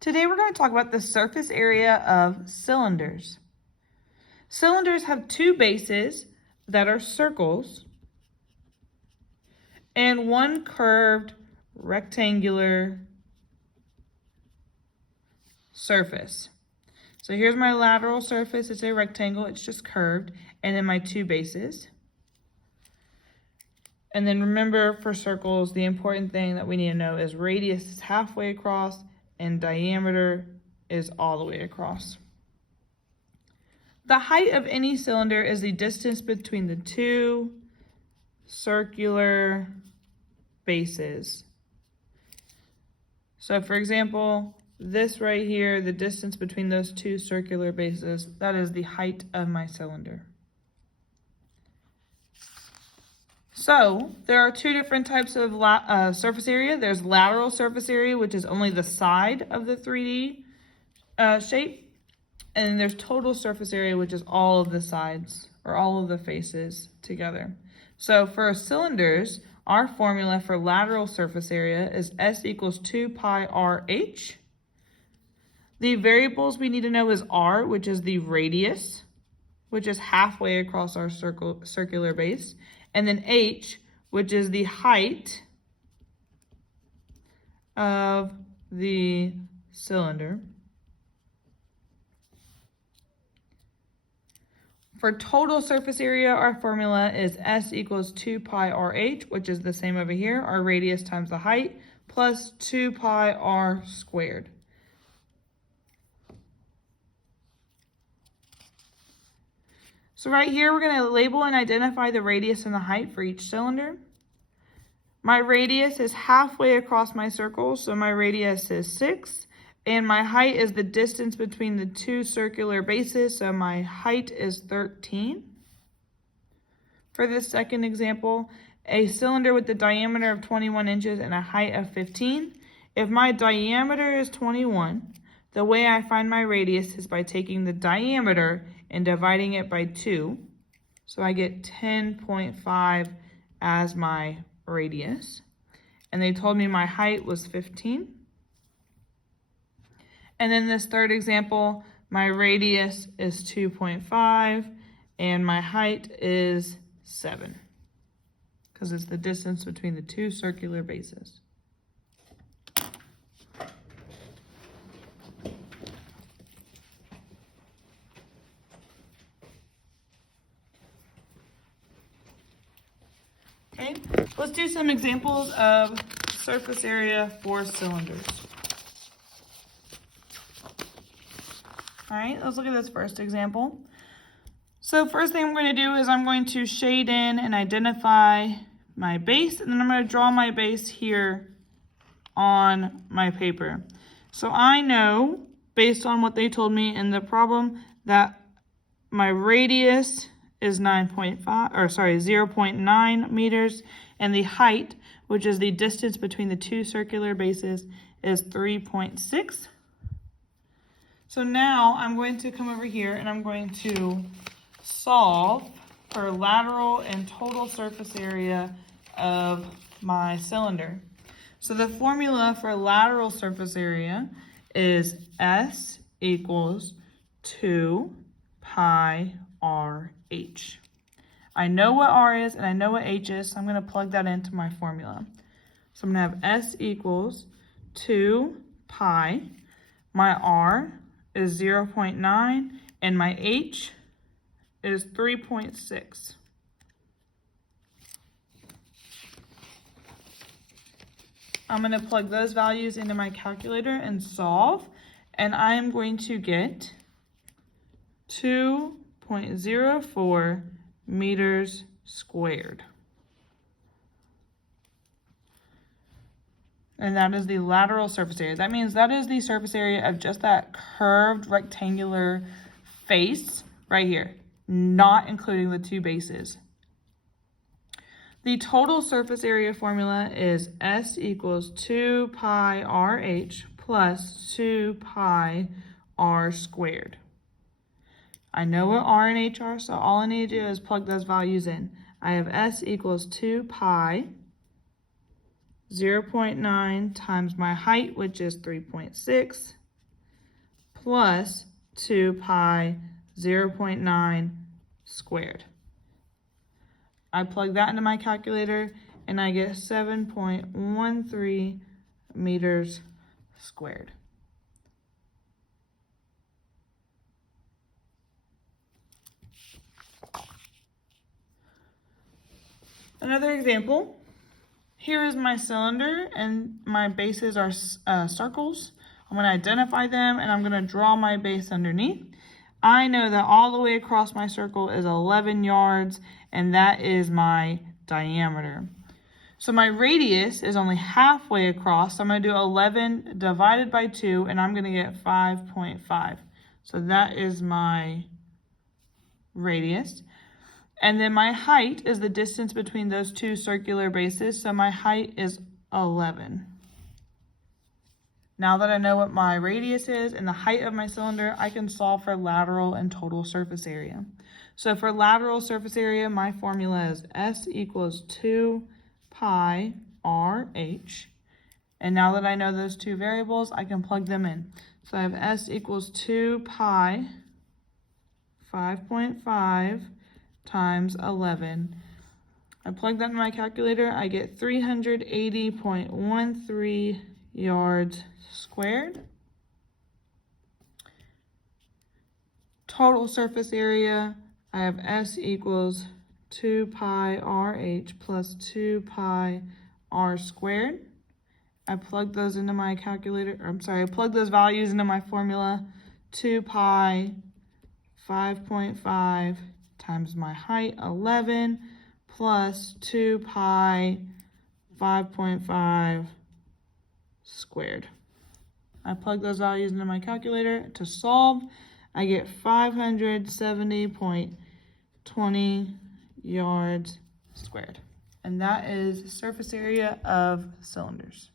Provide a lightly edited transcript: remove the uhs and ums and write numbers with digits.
Today we're going to talk about the surface area of cylinders. Cylinders have two bases that are circles and one curved rectangular surface. So here's my lateral surface. It's a rectangle. It's just curved. And then my two bases. And then remember, for circles, the important thing that we need to know is radius is halfway across and diameter is all the way across. The height of any cylinder is the distance between the two circular bases. So for example, this right here, the distance between those two circular bases, that is the height of my cylinder. So there are two different types of surface area. There's lateral surface area, which is only the side of the 3D shape. And then there's total surface area, which is all of the sides or all of the faces together. So for cylinders, our formula for lateral surface area is S equals 2 pi RH. The variables we need to know is R, which is the radius, which is halfway across our circular base. And then H, which is the height of the cylinder. For total surface area, our formula is S equals 2 pi RH, which is the same over here, our radius times the height, plus 2 pi R squared. So right here, we're going to label and identify the radius and the height for each cylinder. My radius is halfway across my circle, so my radius is 6. And my height is the distance between the two circular bases, so my height is 13. For this second example, a cylinder with a diameter of 21 inches and a height of 15. If my diameter is 21, the way I find my radius is by taking the diameter and dividing it by 2. So I get 10.5 as my radius. And they told me my height was 15. And then this third example, my radius is 2.5 and my height is 7, because it's the distance between the two circular bases. Okay, let's do some examples of surface area for cylinders. All right, let's look at this first example. So first thing I'm going to do is I'm going to shade in and identify my base, and then I'm going to draw my base here on my paper. So I know, based on what they told me in the problem, that my radius is 0.9 meters, and the height, which is the distance between the two circular bases, is 3.6. So now I'm going to come over here and I'm going to solve for lateral and total surface area of my cylinder. So the formula for lateral surface area is S equals 2 pi RH. I know what R is and I know what H is, so I'm going to plug that into my formula. So I'm going to have S equals 2 pi. My R is 0.9 and my H is 3.6. I'm going to plug those values into my calculator and solve, and I am going to get 2.04 meters squared. And that is the lateral surface area. That means that is the surface area of just that curved rectangular face right here, not including the two bases. The total surface area formula is S equals 2 pi RH plus 2 pi R squared. I know what R and H are, so all I need to do is plug those values in. I have S equals 2 pi 0.9 times my height, which is 3.6, plus 2 pi 0.9 squared. I plug that into my calculator and I get 7.13 meters squared. Another example, here is my cylinder and my bases are circles. I'm going to identify them and I'm going to draw my base underneath. I know that all the way across my circle is 11 yards and that is my diameter. So my radius is only halfway across, so I'm going to do 11 divided by 2 and I'm going to get 5.5. So that is my radius. And then my height is the distance between those two circular bases, so my height is 11. Now that I know what my radius is and the height of my cylinder, I can solve for lateral and total surface area. So for lateral surface area, my formula is S equals 2 pi RH. And now that I know those two variables, I can plug them in. So I have S equals 2 pi 5.5 times 11. I plug that in my calculator, I get 380.13 yards squared. Total surface area, I have S equals 2 pi RH plus 2 pi R squared. I plug those into my calculator, I plug those values into my formula. 2 pi 5.5 times my height, 11, plus 2 pi 5.5 squared. I plug those values into my calculator to solve. I get 570.20 yards squared. And that is surface area of cylinders.